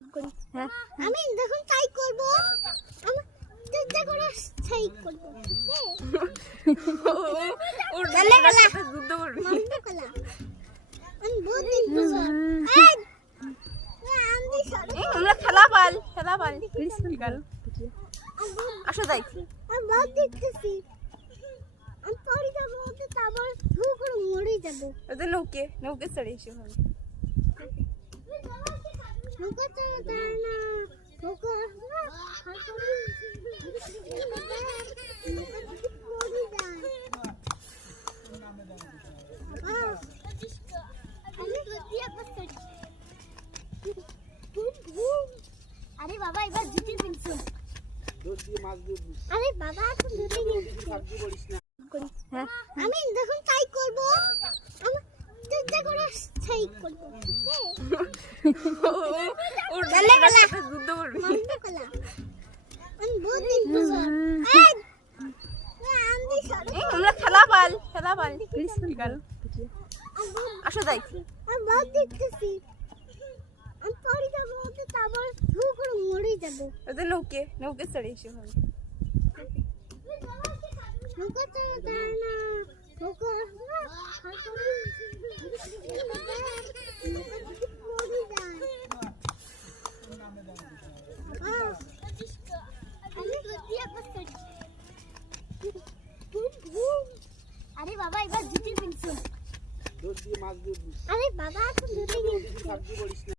হ্যাঁ। আমি যখন চাই করব। আমি চেষ্টা করে চাই করব। গালে। গালে যুদ্ধ করবি। মন্দ আমি বহুত দিন বছর আমি সরে। আমরা খেলা পাল খেলা পাল ঠিক আছে আসো যাই। আমি বহুত দেখতেছি। আমি পড়ে যাব তারপর ভু করে মরে যাব। ওদের নৌকে নৌকে চড়ে এসে। হবে নৌকা তো যায় না নৌকা না মরে যায় আহ, আমি দিয়া করতে আরে বাবা এবার জিতে ফেলছো। আরে বাবা এখন করি হ্যাঁ। আমি যখন চাই করব আমি চেষ্টা করে চাই করব গালে গালে যুদ্ধ করবি? মন্দ আমি বহুত দিন বছর আমি সরে। আমরা খেলা পাল খেলা পাল আসো যাই। আমি বহুত দেখতেছি। আমি পড়ে যাব তো তারপর ভু করে মরে যাব। ওদের নৌকে নৌকে চড়ে এসে হবে নৌকা তো না। নৌকা না মরে যায় আহ, আমি দিয়া করতে আরে বাবা এবার জিতে ফেলছো। আরে বাবা এখন